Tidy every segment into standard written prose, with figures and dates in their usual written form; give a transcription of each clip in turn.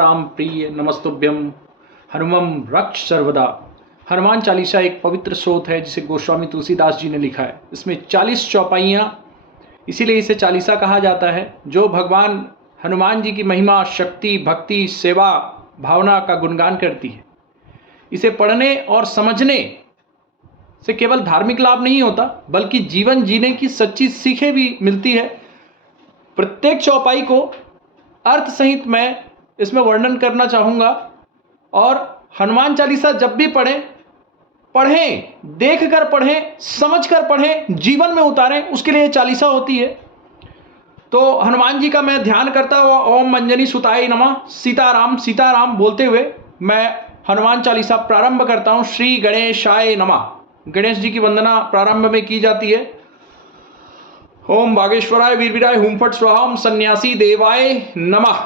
राम प्रिय नमस्तुभ्यम हनुमम रक्ष सर्वदा। हनुमान चालीसा एक पवित्र स्रोत है जिसे गोस्वामी तुलसीदास जी ने लिखा है। इसमें 40 चौपाइयाँ, इसीलिए इसे चालीसा कहा जाता है, जो भगवान हनुमान जी की महिमा, शक्ति, भक्ति, सेवा, भावना का गुणगान करती है। इसे पढ़ने और समझने से केवल धार्मिक लाभ नहीं होता, बल्कि जीवन जीने की सच्ची सीखें भी मिलती है। प्रत्येक चौपाई को अर्थ सहित मैं इसमें वर्णन करना चाहूँगा। और हनुमान चालीसा जब भी पढ़ें, देख कर पढ़ें, समझ कर पढ़ें, जीवन में उतारें, उसके लिए चालीसा होती है। तो हनुमान जी का मैं ध्यान करता हुआ ओम अंजनी सुताय नमः सीताराम सीताराम बोलते हुए मैं हनुमान चालीसा प्रारंभ करता हूँ। श्री गणेशाय नमः। गणेश जी की वंदना प्रारंभ में की जाती है। ओम बागेश्वराय वीरवीराय हुम फट स्वाहा सन्यासी देवाय नमः।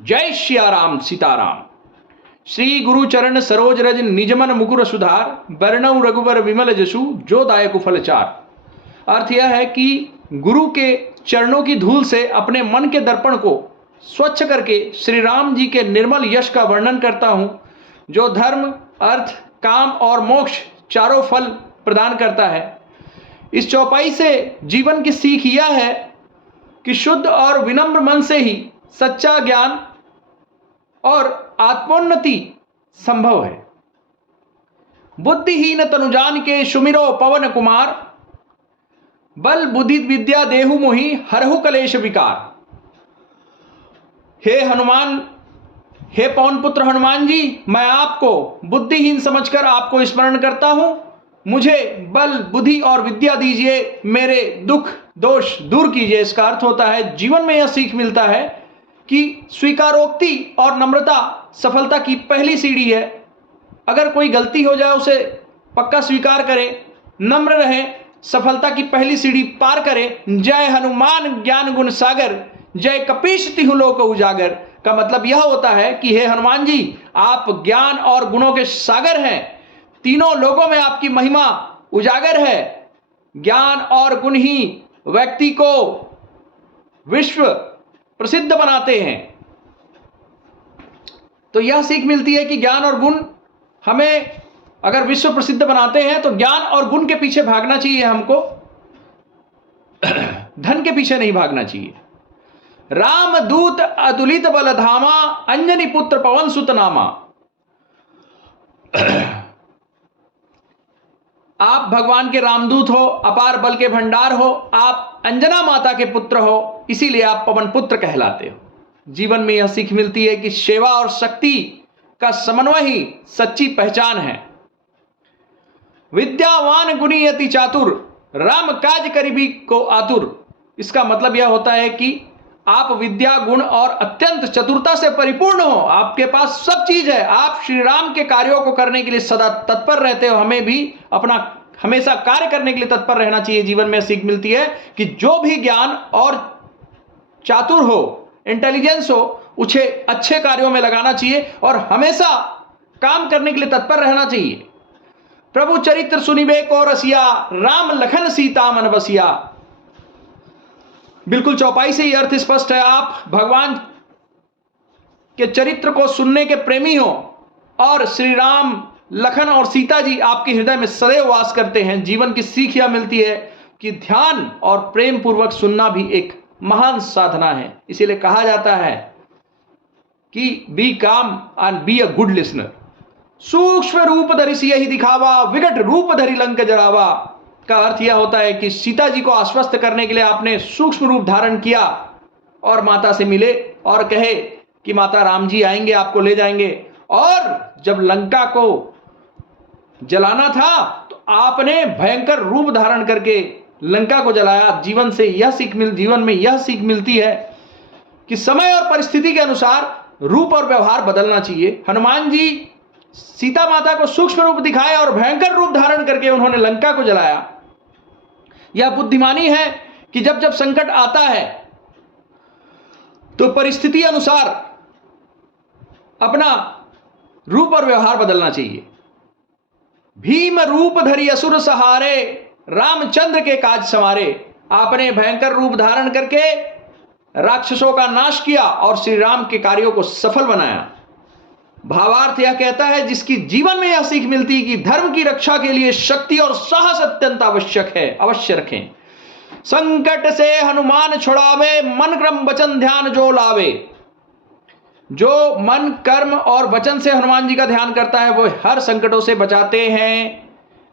जय श्रिया राम सीताराम। श्री गुरु चरण सरोज रज निजमन मुकुर सुधार बरनऊ रघुबर विमल जसु जो दायक फलचार। अर्थ यह है कि गुरु के चरणों की धूल से अपने मन के दर्पण को स्वच्छ करके श्री राम जी के निर्मल यश का वर्णन करता हूं, जो धर्म, अर्थ, काम और मोक्ष चारों फल प्रदान करता है। इस चौपाई से जीवन की सीख यह है कि शुद्ध और विनम्र मन से ही सच्चा ज्ञान और आत्मोन्नति संभव है। बुद्धिहीन तनुजान के सुमिरो पवन कुमार बल बुद्धि विद्या देहु मोहि हरहु कलेश विकार। हे हनुमान, हे पवन पुत्र हनुमान जी, मैं आपको बुद्धिहीन समझकर आपको स्मरण करता हूं। मुझे बल, बुद्धि और विद्या दीजिए, मेरे दुख दोष दूर कीजिए। इसका अर्थ होता है, जीवन में यह सीख मिलता है कि स्वीकारोक्ति और नम्रता सफलता की पहली सीढ़ी है। अगर कोई गलती हो जाए उसे पक्का स्वीकार करें, नम्र रहें, सफलता की पहली सीढ़ी पार करें। जय हनुमान ज्ञान गुण सागर, जय कपीश तिहु लोक उजागर का मतलब यह होता है कि हे हनुमान जी, आप ज्ञान और गुणों के सागर हैं। तीनों लोगों में आपकी महिमा उजागर है। ज्ञान और गुण ही व्यक्ति को विश्व प्रसिद्ध बनाते हैं। तो यह सीख मिलती है कि ज्ञान और गुण हमें अगर विश्व प्रसिद्ध बनाते हैं तो ज्ञान और गुण के पीछे भागना चाहिए हमको, धन के पीछे नहीं भागना चाहिए। राम दूत अतुलित बल धामा अंजनी पुत्र पवन सुत नामा। आप भगवान के रामदूत हो, अपार बल के भंडार हो, आप अंजना माता के पुत्र हो, इसीलिए आप पवन पुत्र कहलाते हो। जीवन में यह सीख मिलती है कि सेवा और शक्ति का समन्वय ही सच्ची पहचान है। विद्यावान गुणी अति चातुर राम काज करीबी को आतुर। इसका मतलब यह होता है कि आप विद्या, गुण और अत्यंत चतुरता से परिपूर्ण हो, आपके पास सब चीज है, आप श्री राम के कार्यों को करने के लिए सदा तत्पर रहते हो। हमें भी अपना हमेशा कार्य करने के लिए तत्पर रहना चाहिए। जीवन में सीख मिलती है कि जो भी ज्ञान और चातुर हो, इंटेलिजेंस हो, उसे अच्छे कार्यों में लगाना चाहिए और हमेशा काम करने के लिए तत्पर रहना चाहिए। प्रभु चरित्र सुनिबे को रसिया राम लखन सीता मन बसिया। बिल्कुल चौपाई से ही अर्थ स्पष्ट है। आप भगवान के चरित्र को सुनने के प्रेमी हो और श्री राम, लखन और सीता जी आपके हृदय में सदैव वास करते हैं। जीवन की सीख यह मिलती है कि ध्यान और प्रेम पूर्वक सुनना भी एक महान साधना है। इसीलिए कहा जाता है कि बी काम and be a good listener. सूक्ष्म रूप धरि सियहि दिखावा विकट रूप धरि लंक जरावा का अर्थ यह होता है कि सीता जी को आश्वस्त करने के लिए आपने सूक्ष्म रूप धारण किया और माता से मिले और कहे कि माता राम जी आएंगे, आपको ले जाएंगे। और जब लंका को जलाना था तो आपने भयंकर रूप धारण करके लंका को जलाया। जीवन में यह सीख मिलती है कि समय और परिस्थिति के अनुसार रूप और व्यवहार बदलना चाहिए। हनुमान जी सीता माता को सूक्ष्म रूप दिखाए और भयंकर रूप धारण करके उन्होंने लंका को जलाया। यह बुद्धिमानी है कि जब जब संकट आता है तो परिस्थिति अनुसार अपना रूप और व्यवहार बदलना चाहिए। भीम रूप धरि असुर सहारे रामचंद्र के काज संवारे। आपने भयंकर रूप धारण करके राक्षसों का नाश किया और श्री राम के कार्यों को सफल बनाया। भावार्थ यह कहता है, जिसकी जीवन में यह सीख मिलती कि धर्म की रक्षा के लिए शक्ति और साहस अत्यंत आवश्यक है, अवश्य रखें। संकट से हनुमान छुड़ावे, मन क्रम वचन ध्यान जो लावे। जो मन कर्म और वचन से हनुमान जी का ध्यान करता है वो हर संकटों से बचाते हैं।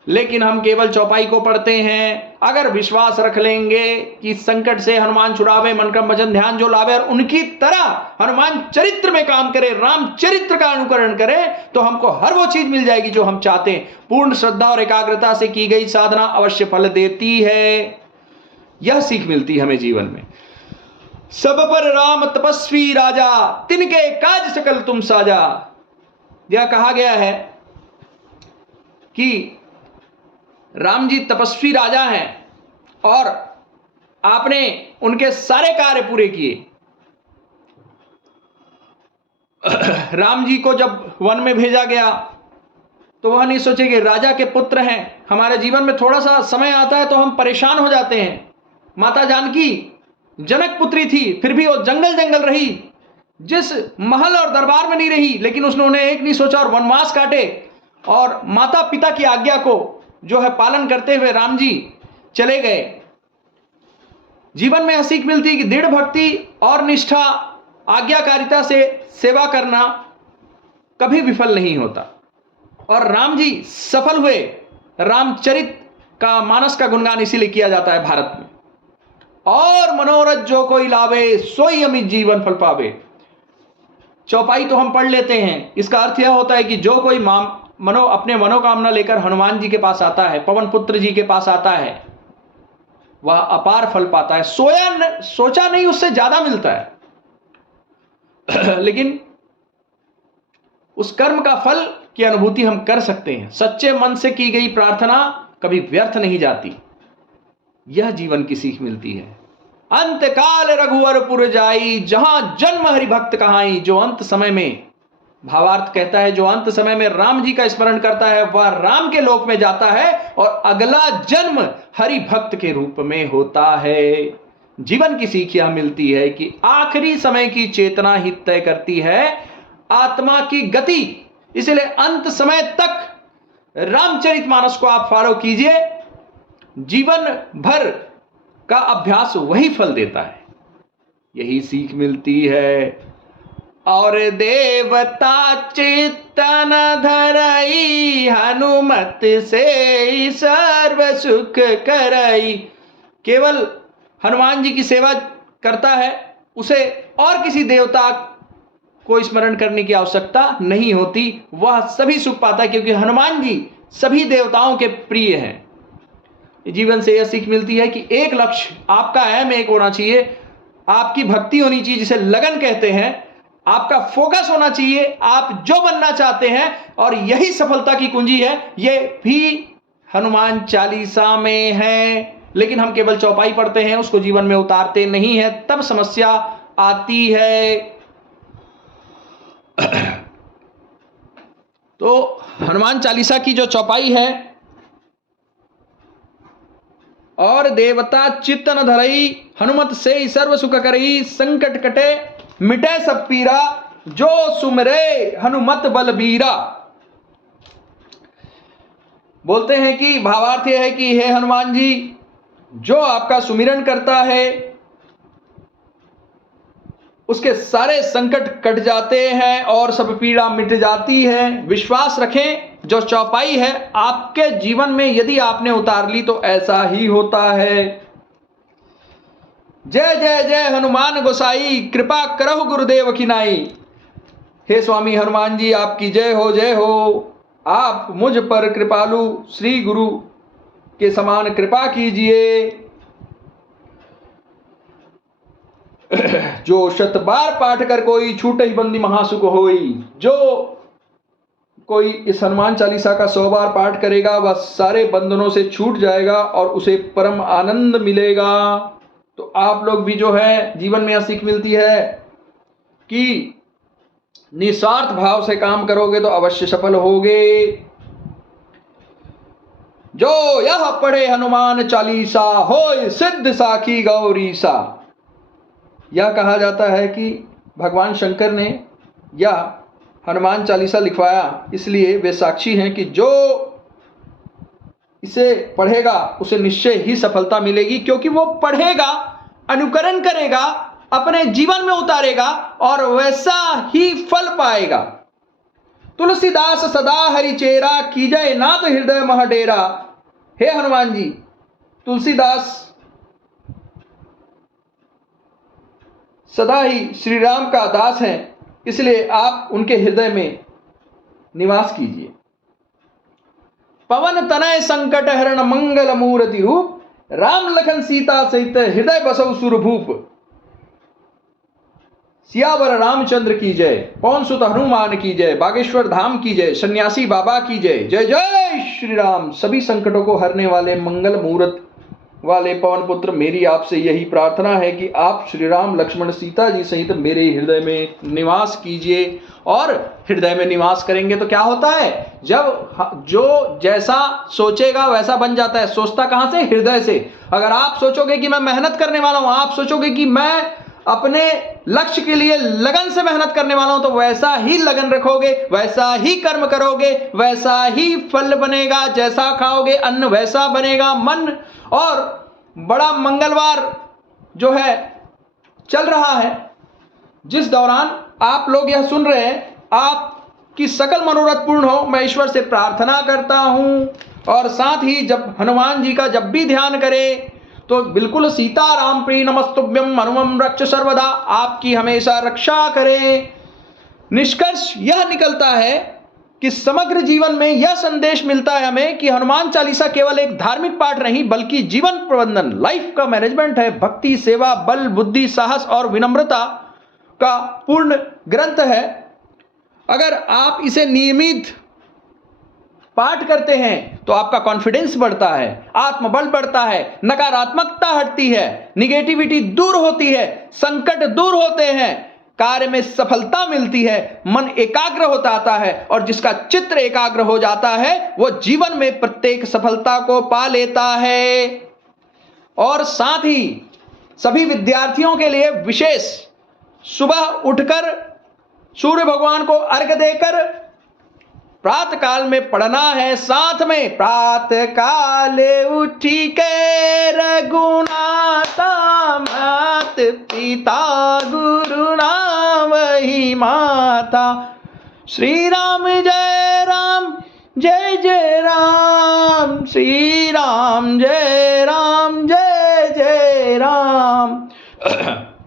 लेकिन हम केवल चौपाई को पढ़ते हैं। अगर विश्वास रख लेंगे कि संकट से हनुमान छुड़ावे, मन क्रम वचन ध्यान जो लावे, और उनकी तरह हनुमान चरित्र में काम करे, राम चरित्र का अनुकरण करे, तो हमको हर वो चीज मिल जाएगी जो हम चाहते हैं। पूर्ण श्रद्धा और एकाग्रता से की गई साधना अवश्य फल देती है। यह सीख मिलती है हमें जीवन में। सब पर राम तपस्वी राजा, तिनके काज सकल तुम साजा। यह कहा गया है कि राम जी तपस्वी राजा हैं और आपने उनके सारे कार्य पूरे किए। राम जी को जब वन में भेजा गया तो वह नहीं सोचे कि राजा के पुत्र हैं, हमारे जीवन में थोड़ा सा समय आता है तो हम परेशान हो जाते हैं। माता जानकी जनक पुत्री थी, फिर भी वो जंगल जंगल रही, जिस महल और दरबार में नहीं रही, लेकिन उसने एक नहीं सोचा और वनवास काटे। और माता पिता की आज्ञा को जो है पालन करते हुए राम जी चले गए। जीवन में यह सीख मिलती है कि दृढ़ भक्ति और निष्ठा, आज्ञाकारिता से सेवा करना कभी विफल नहीं होता। और राम जी सफल हुए। रामचरित का मानस का गुणगान इसीलिए किया जाता है भारत में। और मनोरथ जो कोई लावे, सोई अमित जीवन फल पावे। चौपाई तो हम पढ़ लेते हैं, इसका अर्थ यह होता है कि जो कोई अपने मनोकामना लेकर हनुमान जी के पास आता है, पवन पुत्र जी के पास आता है, वह अपार फल पाता है। सोचा नहीं उससे ज्यादा मिलता है। लेकिन उस कर्म का फल की अनुभूति हम कर सकते हैं। सच्चे मन से की गई प्रार्थना कभी व्यर्थ नहीं जाती। यह जीवन की सीख मिलती है। अंत काल रघुवरपुर जाई, जहां जन्म हरि भक्त कहाई। जो अंत समय में, भावार्थ कहता है, जो अंत समय में राम जी का स्मरण करता है वह राम के लोक में जाता है और अगला जन्म हरि भक्त के रूप में होता है। जीवन की सीख यह मिलती है कि आखिरी समय की चेतना ही तय करती है आत्मा की गति। इसलिए अंत समय तक रामचरितमानस को आप फॉलो कीजिए। जीवन भर का अभ्यास वही फल देता है। यही सीख मिलती है। और देवता चित्तन धरई, हनुमत से सर्व सुख करई। केवल हनुमान जी की सेवा करता है, उसे और किसी देवता को स्मरण करने की आवश्यकता नहीं होती, वह सभी सुख पाता है, क्योंकि हनुमान जी सभी देवताओं के प्रिय हैं। जीवन से यह सीख मिलती है कि एक लक्ष्य आपका अहम एक होना चाहिए, आपकी भक्ति होनी चाहिए, जिसे लगन कहते हैं। आपका फोकस होना चाहिए, आप जो बनना चाहते हैं, और यही सफलता की कुंजी है। ये भी हनुमान चालीसा में है। लेकिन हम केवल चौपाई पढ़ते हैं, उसको जीवन में उतारते नहीं है, तब समस्या आती है। तो हनुमान चालीसा की जो चौपाई है, और देवता चित्त न धरई, हनुमत से सर्व सुख करई। संकट कटे मिटे सब पीरा, जो सुमरे हनुमत बलबीरा। बोलते हैं कि भावार्थ यह है कि हे हनुमान जी, जो आपका सुमिरन करता है उसके सारे संकट कट जाते हैं और सब पीड़ा मिट जाती है। विश्वास रखें, जो चौपाई है आपके जीवन में यदि आपने उतार ली तो ऐसा ही होता है। जय जय जय हनुमान गोसाई, कृपा करहु गुरुदेव की नाई। हे स्वामी हनुमान जी, आपकी जय हो, जय हो। आप मुझ पर कृपालु श्री गुरु के समान कृपा कीजिए। जो शत बार पाठ कर कोई, छूटे ही बंदी महासुख होई। जो कोई इस हनुमान चालीसा का 100 बार पाठ करेगा वह सारे बंधनों से छूट जाएगा और उसे परम आनंद मिलेगा। तो आप लोग भी जो है, जीवन में यह सीख मिलती है कि निस्वार्थ भाव से काम करोगे तो अवश्य सफल होगे। जो यह पढ़े हनुमान चालीसा, होय सिद्ध साखी गौरीसा। यह कहा जाता है कि भगवान शंकर ने यह हनुमान चालीसा लिखवाया, इसलिए वे साक्षी हैं कि जो इसे पढ़ेगा उसे निश्चय ही सफलता मिलेगी, क्योंकि वो पढ़ेगा, अनुकरण करेगा, अपने जीवन में उतारेगा और वैसा ही फल पाएगा। तुलसीदास सदा हरिचेरा, कीजय नाथ हृदय मह डेरा। हे हनुमान जी, तुलसीदास सदा ही श्री राम का दास हैं, इसलिए आप उनके हृदय में निवास कीजिए। पवन तनय संकट हरण मंगल मूर्ति रूप, राम लखन सीता सहित हृदय बसौ सुरभूप। सियावर रामचंद्र की जय, पवन सुत हनुमान की जय, बागेश्वर धाम की जय, सन्यासी बाबा की जय। जय जय श्री राम। सभी संकटों को हरने वाले मंगल मुहूर्त वाले पवन पुत्र, मेरी आपसे यही प्रार्थना है कि आप श्री राम लक्ष्मण सीता जी सहित मेरे हृदय में निवास कीजिए। और हृदय में निवास करेंगे तो क्या होता है, जब जो जैसा सोचेगा वैसा बन जाता है। सोचता कहां से? हृदय से। अगर आप सोचोगे कि मैं मेहनत करने वाला हूं, आप सोचोगे कि मैं अपने लक्ष्य के लिए लगन से मेहनत करने वाला हूं, तो वैसा ही लगन रखोगे, वैसा ही कर्म करोगे, वैसा ही फल बनेगा। जैसा खाओगे अन्न वैसा बनेगा मन। और बड़ा मंगलवार जो है चल रहा है, जिस दौरान आप लोग यह सुन रहे हैं, आपकी सकल मनोरथ पूर्ण हो, मैं ईश्वर से प्रार्थना करता हूं। और साथ ही जब हनुमान जी का जब भी ध्यान करें तो बिल्कुल सीताराम प्रिय नमस्तुभ्यम हनुमं रक्ष सर्वदा, आपकी हमेशा रक्षा करें। निष्कर्ष यह निकलता है कि समग्र जीवन में यह संदेश मिलता है हमें कि हनुमान चालीसा केवल एक धार्मिक पाठ नहीं, बल्कि जीवन प्रबंधन, लाइफ का मैनेजमेंट है। भक्ति, सेवा, बल, बुद्धि, साहस और विनम्रता का पूर्ण ग्रंथ है। अगर आप इसे नियमित पाठ करते हैं तो आपका कॉन्फिडेंस बढ़ता है, आत्मबल बढ़ता है, नकारात्मकता हटती है, निगेटिविटी दूर होती है, संकट दूर होते हैं, कार्य में सफलता मिलती है, मन एकाग्र हो जाता है। और जिसका चित्त एकाग्र हो जाता है वो जीवन में प्रत्येक सफलता को पा लेता है। और साथ ही सभी विद्यार्थियों के लिए विशेष, सुबह उठकर सूर्य भगवान को अर्घ्य देकर प्रातः काल में पढ़ना है। साथ में प्रातः काले उठी के रघुनाथा, मात पिता गुरु नाम ही माता। श्री राम जय राम जय जय राम, श्री राम जय राम जय जय राम।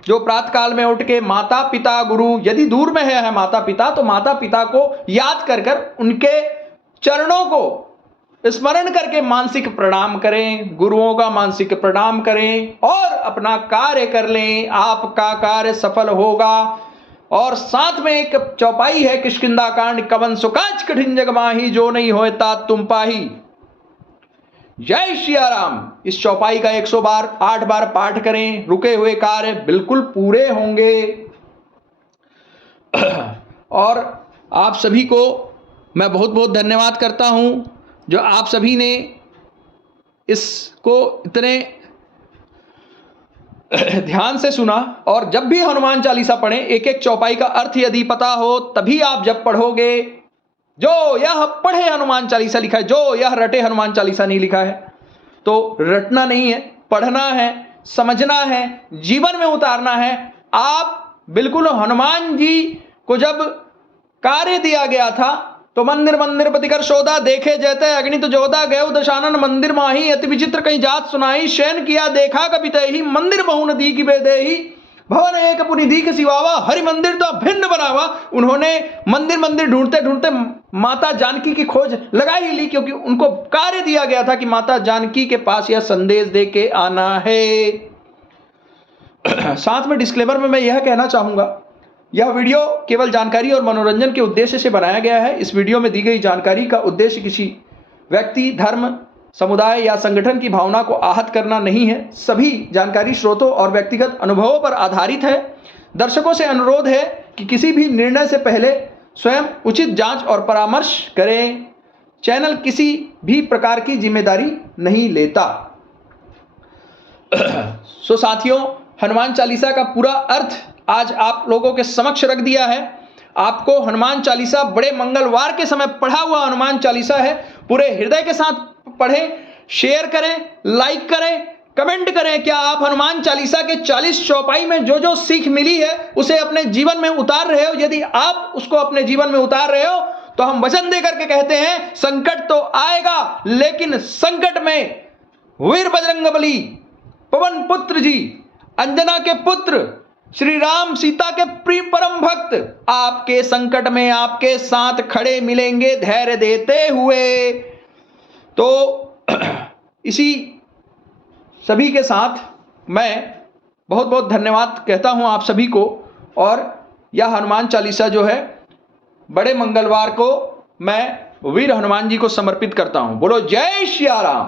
जो प्रातः काल में उठ के माता पिता गुरु, यदि दूर में है माता पिता, तो माता पिता को याद कर कर उनके चरणों को स्मरण करके मानसिक प्रणाम करें, गुरुओं का मानसिक प्रणाम करें और अपना कार्य कर लें, आपका कार्य सफल होगा। और साथ में एक चौपाई है किष्किंधा कांड, कवन सुकाज कठिन जग माही, जो नहीं होए तात तुम पाही। जय सिया राम। इस चौपाई का 108 बार पाठ करें, रुके हुए कार्य बिल्कुल पूरे होंगे। और आप सभी को मैं बहुत बहुत धन्यवाद करता हूं जो आप सभी ने इसको इतने ध्यान से सुना। और जब भी हनुमान चालीसा पढ़ें, एक एक चौपाई का अर्थ यदि पता हो, तभी आप जब पढ़ोगे। जो यह पढ़े हनुमान चालीसा लिखा है, जो यह रटे हनुमान चालीसा नहीं लिखा है। तो रटना नहीं है, पढ़ना है, समझना है, जीवन में उतारना है। आप बिल्कुल हनुमान जी को जब कार्य दिया गया था तो मंदिर मंदिर पतिकर शोधा, देखे जैते अग्नि तो जोधा, गए दशानन मंदिर माही, अति विचित्र कहीं जात सुनाई, शयन किया देखा कभी तही, मंदिर बहु नदी की बेदेही, भवन एक पुनिधि के सिवावा, हरि मंदिर तो भिन्न बनावा। उन्होंने मंदिर मंदिर ढूंढते ढूंढते माता जानकी की खोज लगा ही ली, क्योंकि उनको कार्य दिया गया था कि माता जानकी के पास यह संदेश दे के आना है। साथ में डिस्क्लेमर में मैं यह कहना चाहूंगा, यह वीडियो केवल जानकारी और मनोरंजन के उद्देश्य से बनाया गया है। इस वीडियो में दी गई जानकारी का उद्देश्य किसी व्यक्ति, धर्म, समुदाय या संगठन की भावना को आहत करना नहीं है। सभी जानकारी स्रोतों और व्यक्तिगत अनुभवों पर आधारित है। दर्शकों से अनुरोध है कि किसी भी निर्णय से पहले स्वयं उचित जांच और परामर्श करें। चैनल किसी भी प्रकार की जिम्मेदारी नहीं लेता। सो साथियों, हनुमान चालीसा का पूरा अर्थ आज आप लोगों के समक्ष रख दिया है। आपको हनुमान चालीसा बड़े मंगलवार के समय पढ़ा हुआ हनुमान चालीसा है, पूरे हृदय के साथ पढ़ें, शेयर करें, लाइक करें, कमेंट करें। क्या आप हनुमान चालीसा के 40 चौपाई में जो जो सीख मिली है उसे अपने जीवन में उतार रहे हो? यदि आप उसको अपने जीवन में उतार रहे हो तो हम वचन देकर के कहते हैं, संकट तो आएगा, लेकिन संकट में वीर बजरंगबली, पवन पुत्र जी, अंजना के पुत्र, श्री राम सीता के प्रिय परम भक्त आपके संकट में आपके साथ खड़े मिलेंगे धैर्य देते हुए। तो इसी सभी के साथ मैं बहुत बहुत धन्यवाद कहता हूं आप सभी को। और यह हनुमान चालीसा जो है बड़े मंगलवार को मैं वीर हनुमान जी को समर्पित करता हूं। बोलो जय श्री राम।